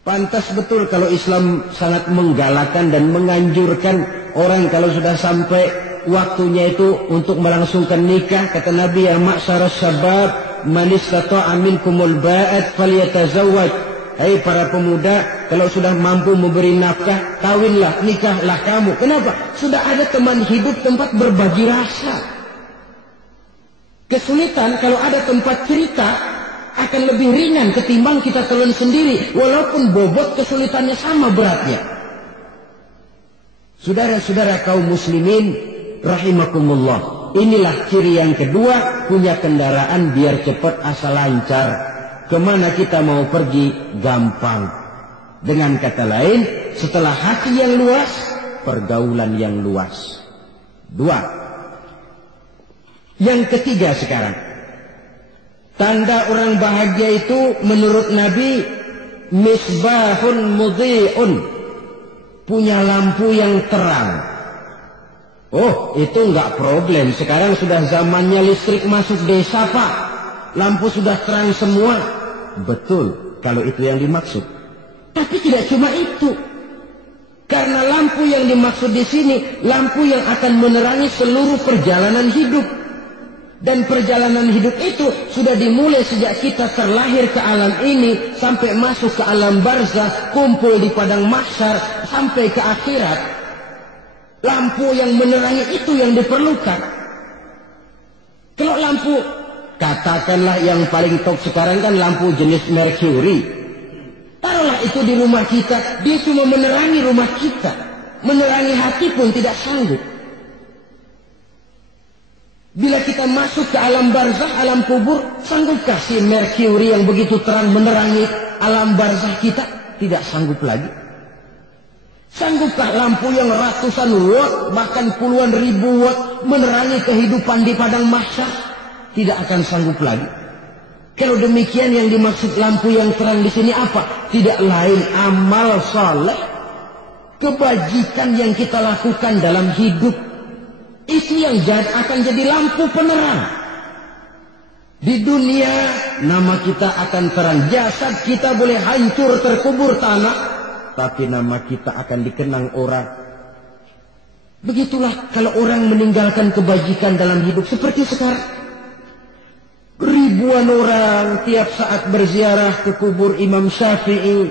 Pantas betul kalau Islam sangat menggalakkan dan menganjurkan orang kalau sudah sampai waktunya itu untuk melangsungkan nikah. Kata Nabi, ya ma'syaras syabab, man istata'a minkumul ba'at falyatazawwaj. Hai para pemuda, kalau sudah mampu memberi nafkah, kawinlah, nikahlah kamu. Kenapa? Sudah ada teman hidup, tempat berbagi rasa. Kesulitan kalau ada tempat cerita akan lebih ringan ketimbang kita telan sendiri, walaupun bobot kesulitannya sama beratnya. Saudara-saudara kaum muslimin rahimakumullah, inilah ciri yang kedua, punya kendaraan biar cepat asal lancar. Kemana kita mau pergi gampang. Dengan kata lain, setelah hati yang luas, pergaulan yang luas. Dua. Yang ketiga sekarang, tanda orang bahagia itu menurut Nabi, misbahun mudhi'un, punya lampu yang terang. Oh, itu nggak problem. Sekarang sudah zamannya listrik masuk desa, Pak. Lampu sudah terang semua. Betul, kalau itu yang dimaksud. Tapi tidak cuma itu. Karena lampu yang dimaksud di sini, lampu yang akan menerangi seluruh perjalanan hidup. Dan perjalanan hidup itu sudah dimulai sejak kita terlahir ke alam ini, sampai masuk ke alam barzakh, kumpul di padang mahsyar, sampai ke akhirat. Lampu yang menerangi itu yang diperlukan. Kalau lampu, katakanlah yang paling top sekarang kan lampu jenis Mercury. Taruhlah itu di rumah kita, dia cuma menerangi rumah kita. Menerangi hati pun tidak sanggup. Bila kita masuk ke alam barzakh, alam kubur, sanggupkah si Mercury yang begitu terang menerangi alam barzakh kita? Tidak sanggup lagi. Sanggupkah lampu yang ratusan watt, bahkan puluhan ribu watt menerangi kehidupan di padang mahsyar? Tidak akan sanggup lagi. Kalau demikian yang dimaksud lampu yang terang di sini apa? Tidak lain amal saleh, kebajikan yang kita lakukan dalam hidup. Itu yang akan jadi lampu penerang. Di dunia nama kita akan terang, jasad kita boleh hancur terkubur tanah, tapi nama kita akan dikenang orang. Begitulah kalau orang meninggalkan kebajikan dalam hidup seperti sekarang. Ribuan orang tiap saat berziarah ke kubur Imam Syafi'i,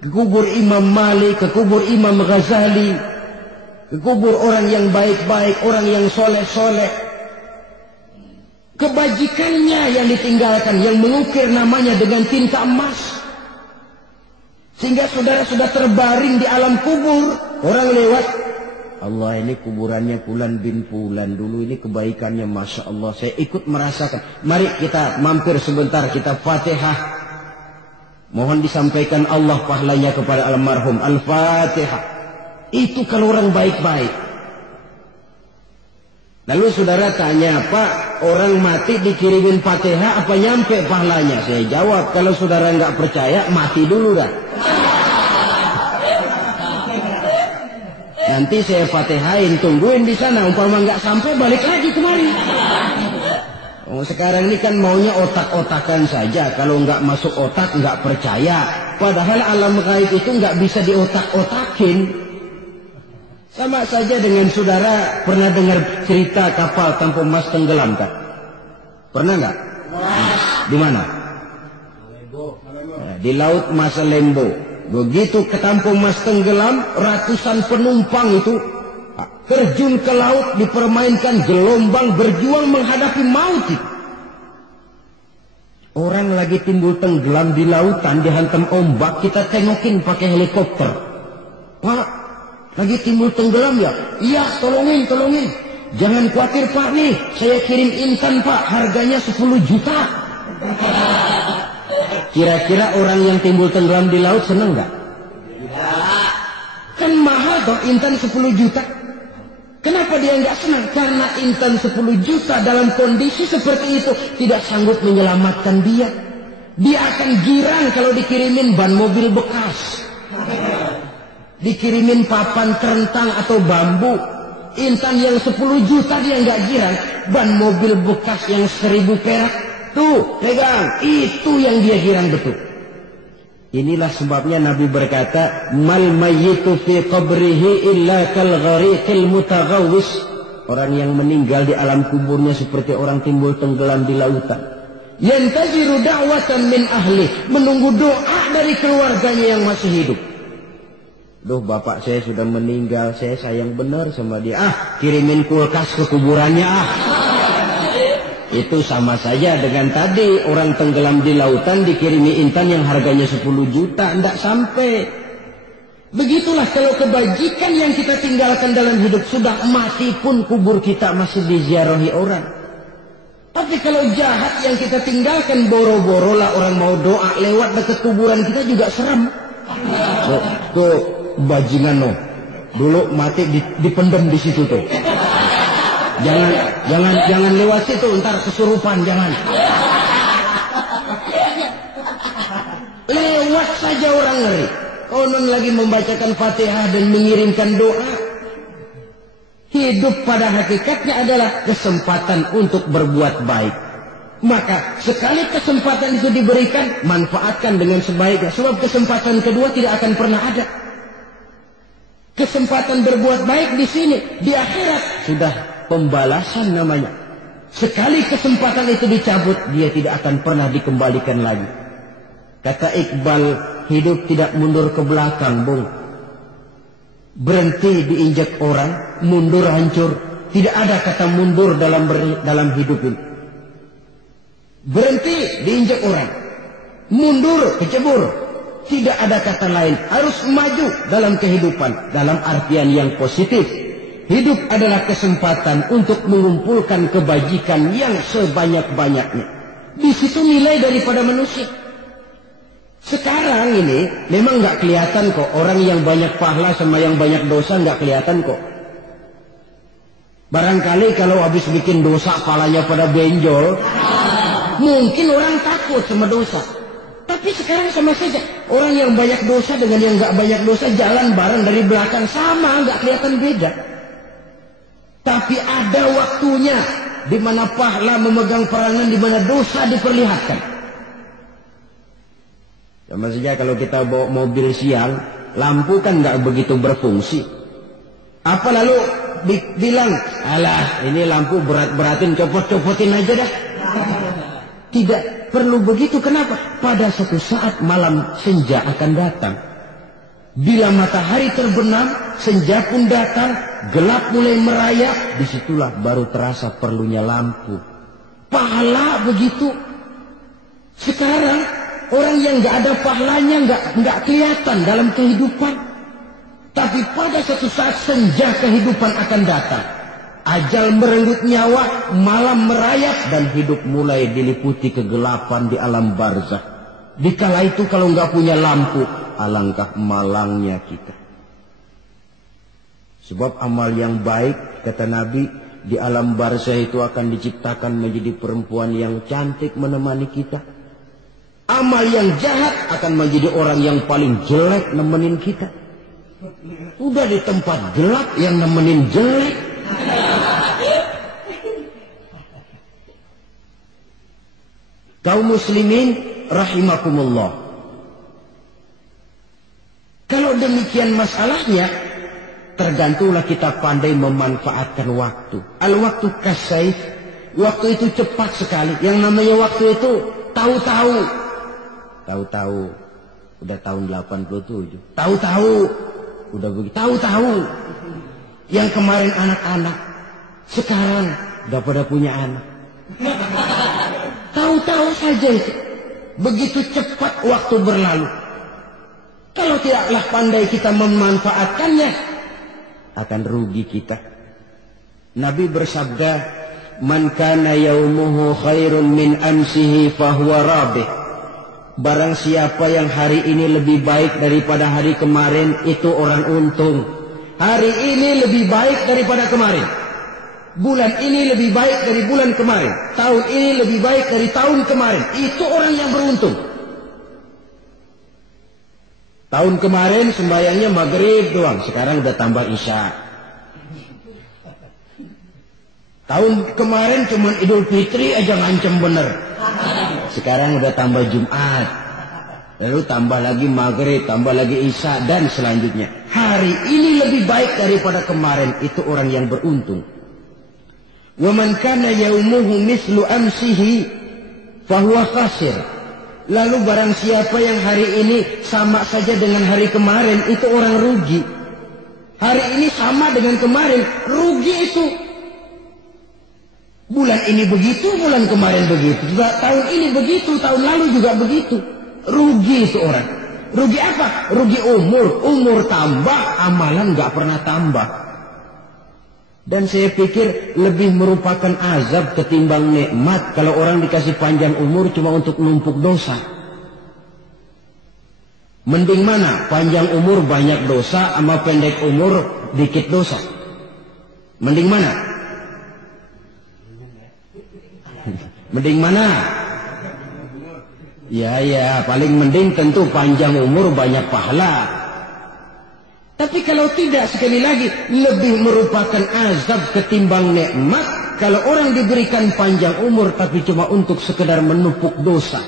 ke kubur Imam Malik, ke kubur Imam Ghazali, ke kubur orang yang baik-baik, orang yang soleh-soleh. Kebajikannya yang ditinggalkan, yang mengukir namanya dengan tinta emas. Sehingga saudara sudah terbaring di alam kubur. Orang lewat, Allah ini kuburannya Fulan bin Fulan. Dulu ini kebaikannya Masya Allah. Saya ikut merasakan. Mari kita mampir sebentar, kita Fatihah. Mohon disampaikan Allah pahalanya kepada almarhum. Al-Fatihah. Itu kalau orang baik-baik. Lalu saudara tanya, Pak, orang mati dikirimin Fatihah apa nyampe pahalanya? Saya jawab, kalau saudara nggak percaya, mati dulu dah. Nanti saya Fatihain, tungguin di sana. Umpama nggak sampai, balik lagi kemari. Oh, sekarang ini kan maunya otak-otakan saja. Kalau nggak masuk otak, nggak percaya. Padahal alam gaib itu nggak bisa diotak-otakin. Sama saja dengan saudara pernah dengar cerita kapal tanpa emas tenggelam tak? Pernah nggak? Di mana? Di laut Masalembo. Begitu ke Tampung Mas tenggelam, ratusan penumpang itu terjun ke laut, dipermainkan gelombang, berjuang menghadapi maut itu. Orang lagi timbul tenggelam di lautan, dihantam ombak, kita tengokin pakai helikopter. Pak, lagi timbul tenggelam ya? Iya, tolongin. Jangan khawatir Pak nih, saya kirim intan Pak, harganya 10 juta. Kira-kira orang yang timbul tenggelam di laut seneng nggak? Kan mahal toh intan 10 juta. Kenapa dia nggak senang? Karena intan 10 juta dalam kondisi seperti itu tidak sanggup menyelamatkan dia. Dia akan girang kalau dikirimin ban mobil bekas, dikirimin papan terentang atau bambu. Intan yang 10 juta dia nggak girang. Ban mobil bekas yang 1000 perak, tuh pegang, itu yang dia girang betul. Inilah sebabnya Nabi berkata, mal mayyitu fi qabrihi illa kal ghariqil mutaghawwis. Orang yang meninggal di alam kuburnya seperti orang timbul tenggelam di lautan. Yantaziru da'watan min ahli, menunggu doa dari keluarganya yang masih hidup. Duh, bapak saya sudah meninggal, saya sayang benar sama dia. Kirimin kulkas ke kuburannya Itu sama saja dengan tadi orang tenggelam di lautan dikirimi intan yang harganya 10 juta, tidak sampai. Begitulah kalau kebajikan yang kita tinggalkan dalam hidup, sudah mati pun kubur kita masih diziarahi orang. Tapi kalau jahat yang kita tinggalkan, boro-boro lah orang mau doa lewat dekat kuburan kita juga serem. Tuh bajingan no, dulu mati dipendam di situ tuh. Jangan lewat situ, ntar kesurupan, jangan. Lewat saja orang ngeri. Konon lagi membacakan Fatihah dan mengirimkan doa. Hidup pada hakikatnya adalah kesempatan untuk berbuat baik. Maka sekali kesempatan itu diberikan, manfaatkan dengan sebaiknya. Sebab kesempatan kedua tidak akan pernah ada. Kesempatan berbuat baik di sini, di akhirat sudah pembalasan namanya. Sekali kesempatan itu dicabut, dia tidak akan pernah dikembalikan lagi. Kata Iqbal, hidup tidak mundur ke belakang, Bung. Berhenti diinjak orang, mundur hancur. Tidak ada kata mundur dalam hidup ini. Berhenti diinjak orang, mundur kecebur. Tidak ada kata lain. Harus maju dalam kehidupan, dalam artian yang positif. Hidup adalah kesempatan untuk mengumpulkan kebajikan yang sebanyak-banyaknya. Di situ nilai daripada manusia. Sekarang ini memang nggak kelihatan kok, orang yang banyak pahala sama yang banyak dosa nggak kelihatan kok. Barangkali kalau habis bikin dosa palanya pada benjol, mungkin orang takut sama dosa. Tapi sekarang sama saja, orang yang banyak dosa dengan yang nggak banyak dosa jalan bareng dari belakang sama, nggak kelihatan beda. Tapi ada waktunya di mana pahala memegang peranan, di mana dosa diperlihatkan. Sama saja kalau kita bawa mobil siang, lampu kan nggak begitu berfungsi. Apa lalu bilang, alah ini lampu berat-beratin, copot-copotin aja dah. Tidak perlu begitu. Kenapa? Pada suatu saat malam senja akan datang. Bila matahari terbenam, senja pun datang, gelap mulai merayap, disitulah baru terasa perlunya lampu. Pahala begitu. Sekarang orang yang nggak ada pahalanya nggak kelihatan dalam kehidupan. Tapi pada suatu saat senja kehidupan akan datang. Ajal merenggut nyawa, malam merayap, dan hidup mulai diliputi kegelapan di alam barzakh. Dikala itu kalau nggak punya lampu, alangkah malangnya kita. Sebab amal yang baik, kata Nabi, di alam barzakh itu akan diciptakan menjadi perempuan yang cantik menemani kita. Amal yang jahat akan menjadi orang yang paling jelek nemenin kita. Udah di tempat gelap yang nemenin jelek. Kaum muslimin rahimakumullah. Kalau demikian masalahnya, tergantunglah kita pandai memanfaatkan waktu. Al-waktu kasaif. Waktu itu cepat sekali. Yang namanya waktu itu tahu-tahu udah tahun 87. Tahu-tahu udah begitu. Tahu-tahu yang kemarin anak-anak sekarang udah pada punya anak. Tahu-tahu saja itu. Begitu cepat waktu berlalu. Kalau tidaklah pandai kita memanfaatkannya, akan rugi kita. Nabi bersabda, "Man kana yaumuhu khairun min amsihi fahuwa rabih." Barang siapa yang hari ini lebih baik daripada hari kemarin, itu orang untung. Hari ini lebih baik daripada kemarin. Bulan ini lebih baik dari bulan kemarin. Tahun ini lebih baik dari tahun kemarin. Itu orang yang beruntung. Tahun kemarin sembahyangnya maghrib doang, sekarang udah tambah isya. Tahun kemarin cuma Idul Fitri aja ngancem bener. Sekarang udah tambah Jumat. Lalu tambah lagi maghrib, tambah lagi isya, dan selanjutnya. Hari ini lebih baik daripada kemarin. Itu orang yang beruntung. وَمَنْ كَانَ يَوْمُهُ مِثْلُ أَمْسِهِ فَهُوَ خَاسِرٌ. Lalu barang siapa yang hari ini sama saja dengan hari kemarin, itu orang rugi. Hari ini sama dengan kemarin, rugi itu. Bulan ini begitu, bulan kemarin begitu. Tahun ini begitu, tahun lalu juga begitu. Rugi itu orang. Rugi apa? Rugi umur. Umur tambah, amalan nggak pernah tambah. Dan saya pikir lebih merupakan azab ketimbang nikmat kalau orang dikasih panjang umur cuma untuk numpuk dosa. Mending mana? Panjang umur banyak dosa sama pendek umur dikit dosa. Mending mana? Mending mana? Ya, paling mending tentu panjang umur banyak pahala. Tapi kalau tidak, sekali lagi, lebih merupakan azab ketimbang nikmat kalau orang diberikan panjang umur tapi cuma untuk sekedar menumpuk dosa.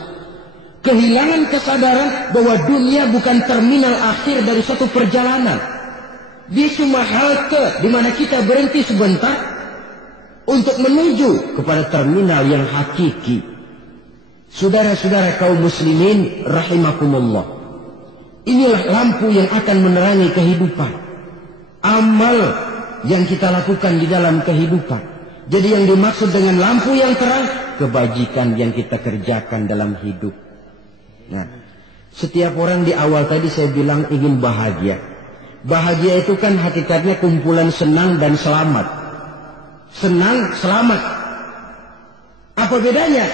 Kehilangan kesadaran bahwa dunia bukan terminal akhir dari suatu perjalanan. Dia cuma halte di mana kita berhenti sebentar untuk menuju kepada terminal yang hakiki. Saudara-saudara kaum muslimin rahimakumullah. Inilah lampu yang akan menerangi kehidupan. Amal yang kita lakukan di dalam kehidupan. Jadi yang dimaksud dengan lampu yang terang, kebajikan yang kita kerjakan dalam hidup. Nah, setiap orang di awal tadi saya bilang ingin bahagia. Bahagia itu kan hakikatnya kumpulan senang dan selamat. Senang, selamat. Apa bedanya?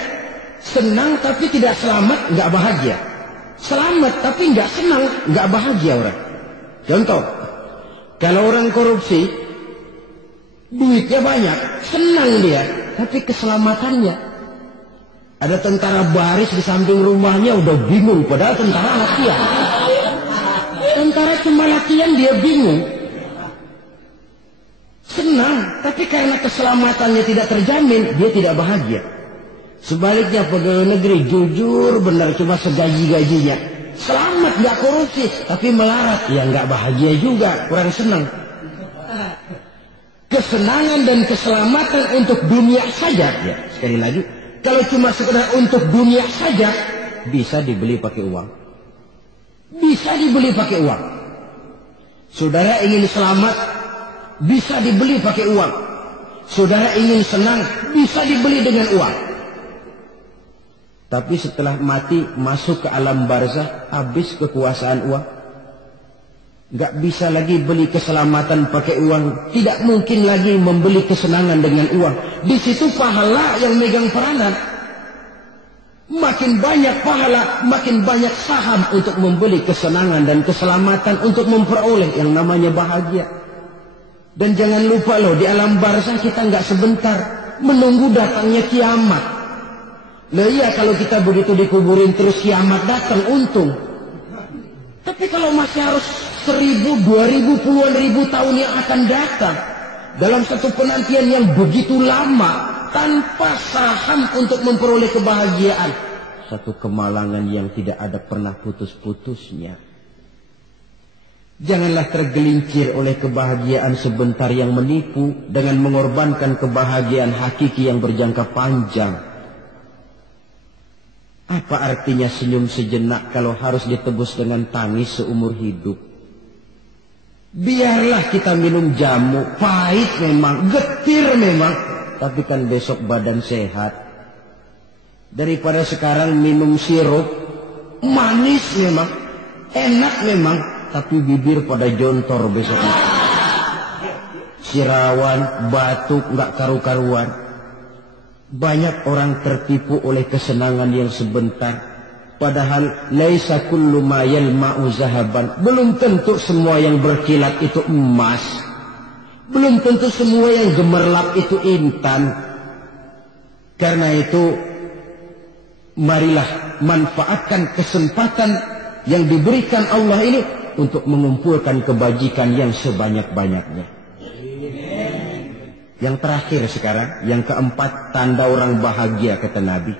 Senang tapi tidak selamat, nggak bahagia. Selamat tapi nggak senang, nggak bahagia orang. Contoh, kalau orang korupsi, duitnya banyak, senang dia, tapi keselamatannya. Ada tentara baris di samping rumahnya udah bingung, padahal tentara latihan. Tentara cuma latihan dia bingung. Senang, tapi karena keselamatannya tidak terjamin, dia tidak bahagia. Sebaliknya pegawai negeri jujur benar cuma segaji-gajinya. Selamat nggak korupsi, tapi melarat, ya nggak bahagia juga, kurang senang. Kesenangan dan keselamatan untuk dunia saja, ya sekali lagi, kalau cuma sekedar untuk dunia saja, bisa dibeli pakai uang. Bisa dibeli pakai uang. Saudara ingin selamat, bisa dibeli pakai uang. Saudara ingin senang, bisa dibeli dengan uang. Tapi setelah mati, masuk ke alam barzah, habis kekuasaan uang. Nggak bisa lagi beli keselamatan pakai uang. Tidak mungkin lagi membeli kesenangan dengan uang. Di situ pahala yang megang peranan. Makin banyak pahala, makin banyak saham untuk membeli kesenangan dan keselamatan untuk memperoleh yang namanya bahagia. Dan jangan lupa loh, di alam barzah kita nggak sebentar menunggu datangnya kiamat. Nah iya, kalau kita begitu dikuburin terus kiamat datang, untung. Tapi kalau masih harus 1000, 2000, puluhan ribu tahun yang akan datang, dalam satu penantian yang begitu lama, tanpa saham untuk memperoleh kebahagiaan, satu kemalangan yang tidak ada pernah putus-putusnya. Janganlah tergelincir oleh kebahagiaan sebentar yang menipu dengan mengorbankan kebahagiaan hakiki yang berjangka panjang. Apa artinya senyum sejenak kalau harus ditebus dengan tangis seumur hidup? Biarlah kita minum jamu, pahit memang, getir memang, tapi kan besok badan sehat. Daripada sekarang minum sirup, manis memang, enak memang, tapi bibir pada jontor besoknya. Sirawan, batuk, nggak karu-karuan. Banyak orang tertipu oleh kesenangan yang sebentar. Padahal laisa kullu ma yalma'u zahaban. Belum tentu semua yang berkilat itu emas. Belum tentu semua yang gemerlap itu intan. Karena itu, marilah manfaatkan kesempatan yang diberikan Allah ini untuk mengumpulkan kebajikan yang sebanyak-banyaknya. Yang terakhir sekarang, yang keempat, tanda orang bahagia kata Nabi.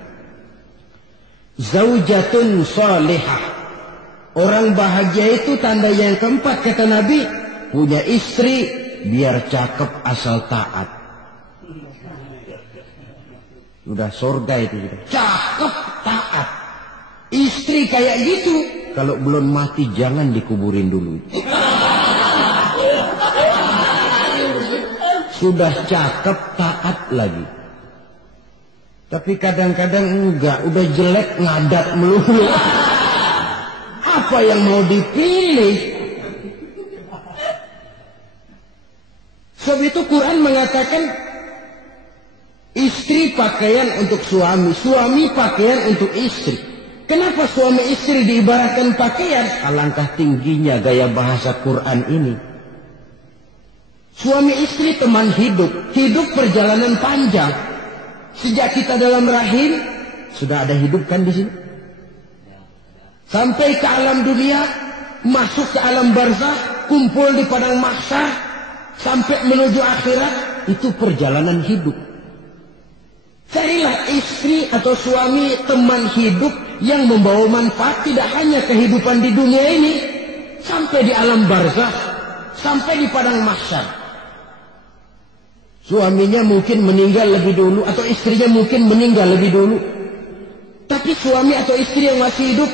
Zaujatun salihah. Orang bahagia itu tanda yang keempat kata Nabi, punya istri biar cakep asal taat. Udah surga itu. Cakep taat. Istri kayak gitu, kalau belum mati jangan dikuburin dulu. Sudah cakep, taat lagi. Tapi kadang-kadang enggak, udah jelek, ngadat melulu. Apa yang mau dipilih? Sebab itu Quran mengatakan, istri pakaian untuk suami, suami pakaian untuk istri. Kenapa suami istri diibaratkan pakaian? Alangkah tingginya gaya bahasa Quran ini. Suami istri teman hidup, hidup perjalanan panjang. Sejak kita dalam rahim, sudah ada hidup kan di sini. Sampai ke alam dunia, masuk ke alam barzah, kumpul di padang mahsyar sampai menuju akhirat, itu perjalanan hidup. Carilah istri atau suami, teman hidup yang membawa manfaat tidak hanya kehidupan di dunia ini, sampai di alam barzakh, sampai di padang mahsyar. Suaminya mungkin meninggal lebih dulu, atau istrinya mungkin meninggal lebih dulu, tapi suami atau istri yang masih hidup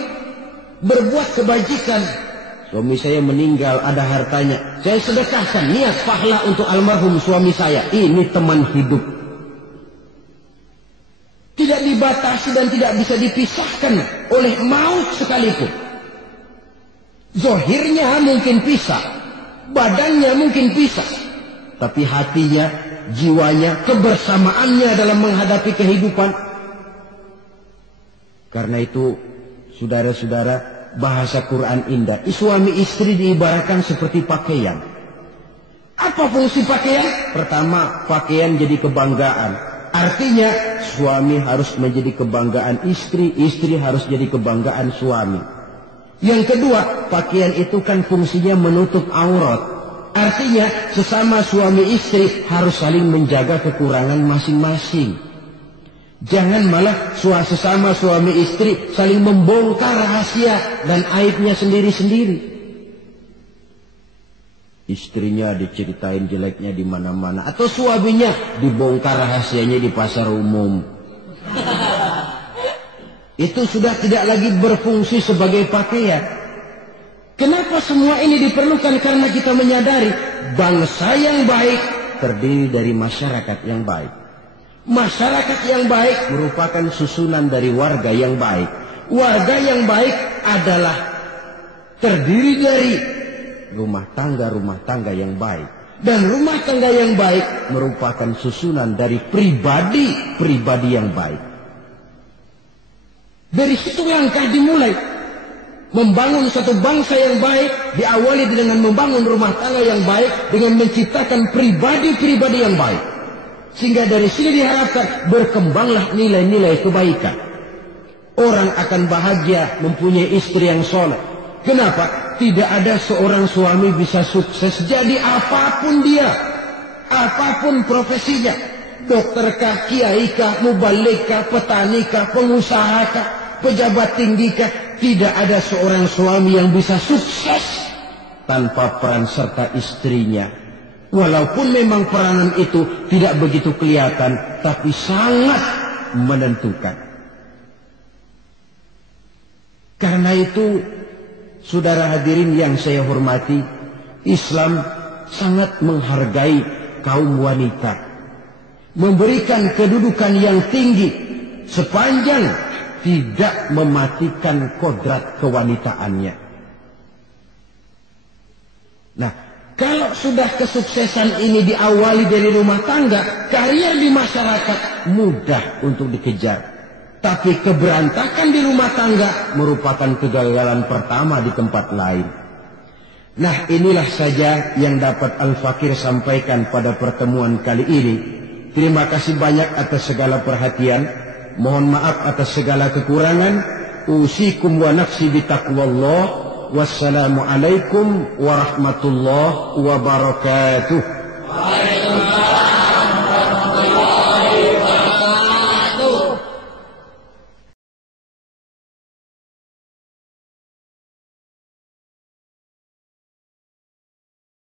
berbuat kebajikan. Suami saya meninggal, ada hartanya, saya sedekahkan, niat pahala untuk almarhum suami saya. Ini teman hidup. Tidak dibatasi dan tidak bisa dipisahkan oleh maut sekalipun. Zohirnya mungkin pisah, badannya mungkin pisah, tapi hatinya, jiwanya, kebersamaannya dalam menghadapi kehidupan. Karena itu, saudara-saudara, bahasa Quran indah. Suami istri diibaratkan seperti pakaian. Apa fungsi pakaian? Pertama, pakaian jadi kebanggaan. Artinya, suami harus menjadi kebanggaan istri, istri harus jadi kebanggaan suami. Yang kedua, pakaian itu kan fungsinya menutup aurat. Artinya, sesama suami istri harus saling menjaga kekurangan masing-masing. Jangan malah sesama suami istri saling membongkar rahasia dan aibnya sendiri-sendiri. Istrinya diceritain jeleknya di mana-mana, atau suaminya dibongkar rahasianya di pasar umum. Itu sudah tidak lagi berfungsi sebagai pakaian. Kenapa semua ini diperlukan? Karena kita menyadari bangsa yang baik terdiri dari masyarakat yang baik. Masyarakat yang baik merupakan susunan dari warga yang baik. Warga yang baik adalah terdiri dari rumah tangga yang baik. Dan rumah tangga yang baik merupakan susunan dari pribadi yang baik. Dari situ langkah dimulai. Membangun satu bangsa yang baik diawali dengan membangun rumah tangga yang baik, dengan menciptakan pribadi-pribadi yang baik. Sehingga dari sini diharapkan berkembanglah nilai-nilai kebaikan. Orang akan bahagia mempunyai istri yang soleh. Kenapa? Tidak ada seorang suami bisa sukses jadi apapun dia, apapun profesinya, dokterkah, kiaikah, mubalikah, petanikah, pengusahakah, pejabat tinggikah. Tidak ada seorang suami yang bisa sukses tanpa peran serta istrinya. Walaupun memang peranan itu tidak begitu kelihatan, tapi sangat menentukan. Karena itu, saudara hadirin yang saya hormati, Islam sangat menghargai kaum wanita, memberikan kedudukan yang tinggi sepanjang tidak mematikan kodrat kewanitaannya. Nah, kalau sudah kesuksesan ini diawali dari rumah tangga, karier di masyarakat mudah untuk dikejar. Tapi keberantakan di rumah tangga merupakan kegagalan pertama di tempat lain. Nah, inilah saja yang dapat Al-Fakir sampaikan pada pertemuan kali ini. Terima kasih banyak atas segala perhatian. Mohon maaf atas segala kekurangan. Usikum wa nafsi bitaqwallah. Wassalamualaikum warahmatullahi wabarakatuh.